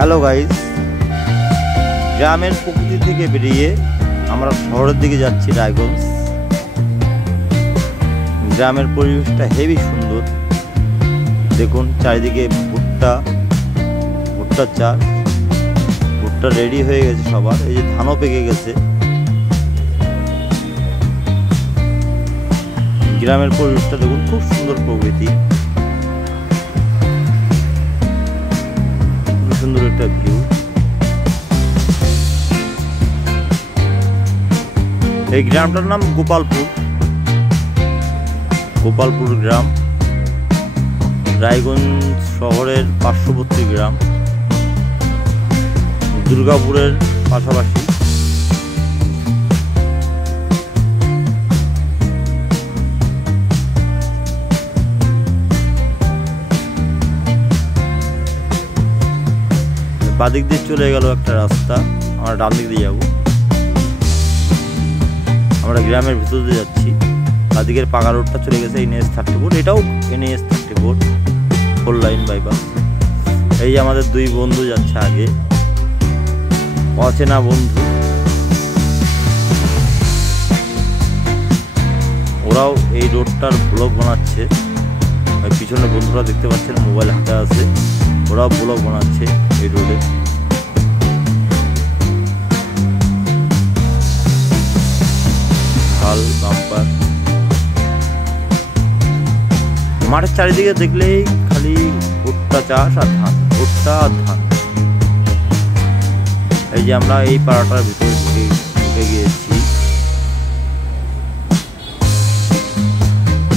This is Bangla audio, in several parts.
হ্যালো গাইস, গ্রামের প্রকৃতি থেকে বেরিয়ে আমরা শহরের দিকে যাচ্ছি। রায়গঞ্জ গ্রামের পরিবেশটা হেবি সুন্দর। দেখুন চারিদিকে ভুট্টা চাষ, ভুট্টা রেডি হয়ে গেছে সবার। এই যে ধানও পেকে গেছে। গ্রামের পরিবেশটা দেখুন, খুব সুন্দর প্রকৃতি, খুব সুন্দর একটা ভিউ। এই গ্রামটার নাম গোপালপুর গ্রাম, রায়গঞ্জ শহরের পার্শ্ববর্তী গ্রাম, দুর্গাপুরের পাশাপাশি। বাদিক দিয়ে চলে গেল একটা রাস্তা, আমরা ডান দিক দিয়ে যাবো। আমরা গ্রামের ভিতর দিয়ে যাচ্ছি। বাদিকের পাকা রোডটা চলে গেছে NH-34, এটাও NH-34 4 লাইন বাইপাস। এই যে আমাদের দুই বন্ধু যাচ্ছে আগে, অচেনা বন্ধু। ওরাও এই রোডটার ব্লগ বানাচ্ছে। পিছনে বন্ধুরা দেখতে পাচ্ছেন, মোবাইল হাতে আছে, ওরাও ব্লগ বানাচ্ছে এই রোডে। ঢাল বাম্পার, মাঠের চারিদিকে দেখলেই খালি ভুট্টা চাষ আর ধান, ভুট্টা আর ধান। এই যে আমরা এই পাড়াটার ভিতরে ঢুকে গিয়েছি।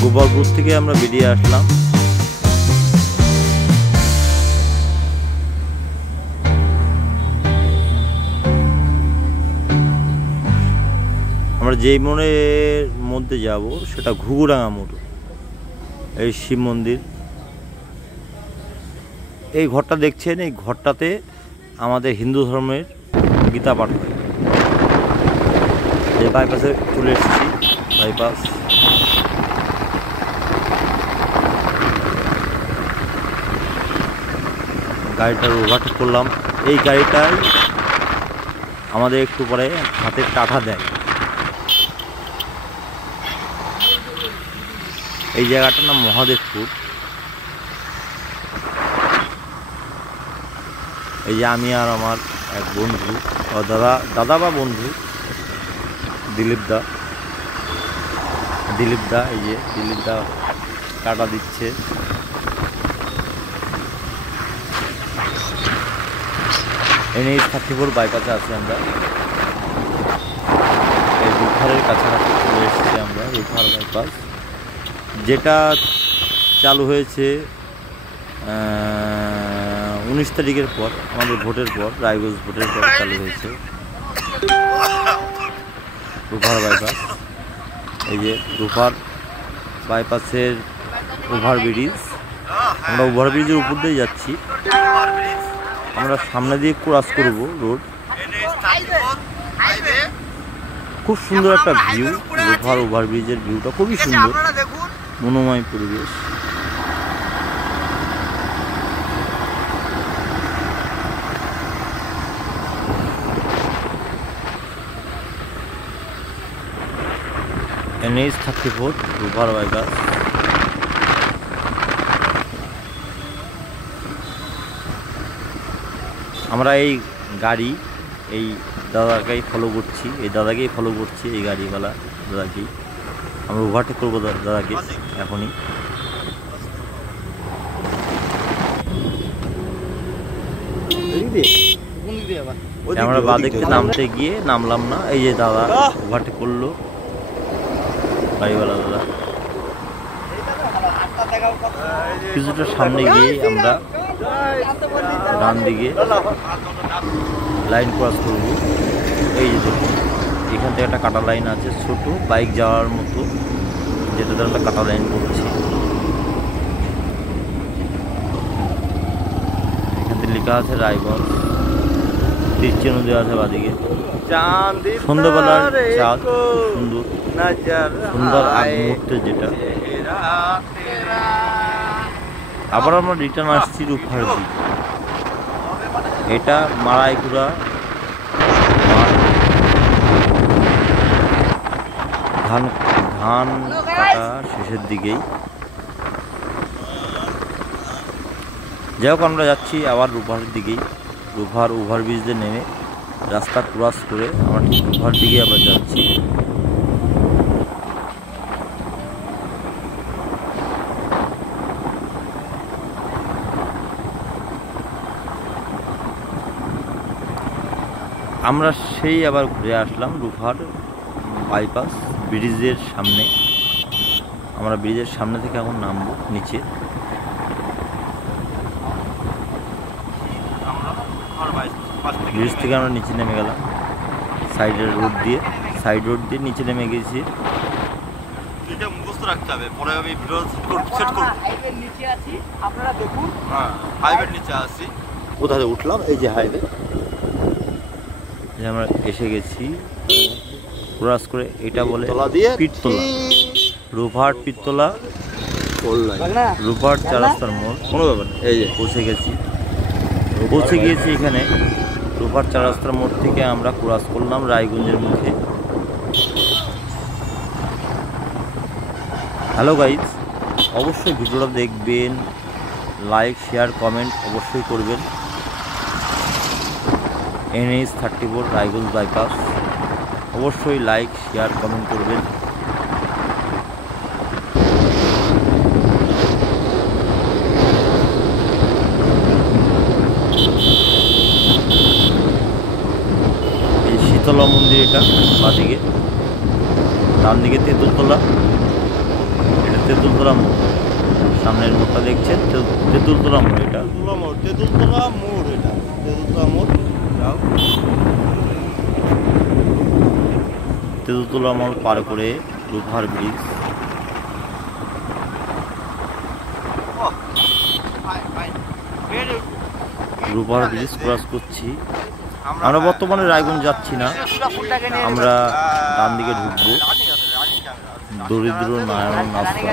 গোপালপুর থেকে আমরা বেরিয়ে আসলাম। আমরা যেই মোড়ের মধ্যে যাব সেটা ঘুঘুডাঙ্গা মোড়। এই শিব মন্দির, এই ঘরটা দেখছেন, এই ঘরটাতে আমাদের হিন্দু ধর্মের গীতা পাঠ হয়। এই বাইপাসে চলে এসেছি, বাইপাস। গাড়িটার ওভারটেক করলাম। এই গাড়িটাই আমাদের একটু পরে হাতের টাকা দেয়। এই জায়গাটার নাম মহাদেবপুর। এই যে আমি আর আমার এক বন্ধু, দাদা বা বন্ধু, দিলীপ দা। এই যে দিলীপ দা টাটা দিচ্ছে। NH-34 বাইপাসে আছি আমরা। এই রূপহারের কাছাকাছি চলে এসেছি আমরা। রূপহার বাইপাস যেটা চালু হয়েছে 19 তারিখের পর, আমাদের ভোটের পর, রায়গঞ্জ ভোটের পর চালু হয়েছে রূপহার বাইপাস। এই যে রূপহার বাইপাসের ওভারব্রিজ, আমরা ওভারব্রিজের উপর দিয়ে যাচ্ছি। আমরা সামনে দিয়ে ক্রস করব রোড। খুব সুন্দর একটা ভিউ, রূপহার ওভারব্রিজের ভিউটা খুবই সুন্দর, মনোময় পরিবেশ। NH-34 রূপহার bypass. আমরা এই দাদাকেই ফলো করছি, এই গাড়িওয়ালা দাদাকেই আমরা ওভারটেক করবো দাদাকে এখনই। আমরা বাদিকে নামতে গিয়ে নামলাম না। এই যে দাদা ওভারটেক করলো, গাড়িওয়ালা দাদা। কিছুটা সামনে গিয়ে আমরা ডান দিকে লাইন ক্রস করব। এই যে দেখুন, এখান থেকে একটা কাটা লাইন আছে, ছোট বাইক যাওয়ার মতো, যেটাতে আমরা কাটা লাইন করছি। এখান থেকে লেখা আছে রায়গঞ্জ, তীরচিহ্ন দেওয়া আছে বাদিকে। সন্ধ্যাবেলার চাঁদ, সুন্দর আগ মুহূর্তে যেটা। আবার আমরা রিটার্ন আসছি রূপহার দিকে। এটা মারাইকুড়া ধান কাটা শেষের দিকেই। যাই হোক আমরা যাচ্ছি আবার রূপহারের দিকেই। রূপহার ওভারব্রিজ দিয়ে নেমে রাস্তা ক্রস করে আমরা ঠিক রূপহার দিকে আবার যাচ্ছি। আমরা সেই আবার ঘুরে আসলাম রূপহার বাইপাস ব্রিজের সামনে। আমরা ব্রিজের সামনে থেকে এখন নামবো নিচে। ব্রিজ থেকে আমরা নিচে নেমে গেলাম সাইড রোড দিয়ে নিচে নেমে গেছি। মুখস্থ রাখতে হবে, পরে আমি ভিডিও সেট করব। হাইওয়ের নিচে আছি, আপনারা দেখুন। হ্যাঁ, হাইওয়ের নিচে আছি। কোথায় উঠলাম? এই যে হাইওয়ে, আমরা এসে গেছি ক্রস করে। এটা বলে পিরতলা, রূপহার পিরতলা, রূপহার 4 রাস্তার মোড়। কোনো ব্যাপার না, এই যে পৌঁছে গিয়েছি এখানে। রূপহার 4 রাস্তার মোড় থেকে আমরা ক্রস করলাম রায়গঞ্জের মুখে। হ্যালো গাইজ, অবশ্যই ভিডিওটা দেখবেন, লাইক শেয়ার কমেন্ট অবশ্যই করবেন। NH 34 রায়গঞ্জ বাইপাস, অবশ্যই লাইক শেয়ার কমেন্ট করবেন। এই শীতলা মন্দির, এটা বাঁদিকে, ডান দিকে তেঁতুলতলা। এটা তেঁতুলতলা মোড়, সামনের মোড়টা দেখছেন তেঁতুলতলা মোড়। এটা তেঁতুলতলা মোড়, এটা তেঁতুলতলা মোড়। তেঁতুলতলা মোড় পার করে রূপহার ব্রিজ। রূপহার ব্রিজ ক্রস করছি। আমরা বর্তমানে রায়গঞ্জ যাচ্ছি না, আমরা ডান দিকে ঢুকবো দরিদ্র নারায়ণ আশ্রম।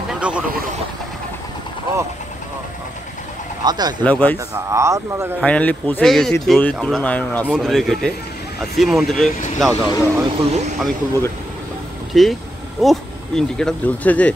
হ্যালো গাইস, ফাইনালি পৌঁছে গেছি দরিদ্র নারায়ণ মন্দিরের গেটে। আছি মন্দিরে, যাও আমি খুলবো গেট। ঠিক, ইন্ডিকেটার জ্বলছে যে।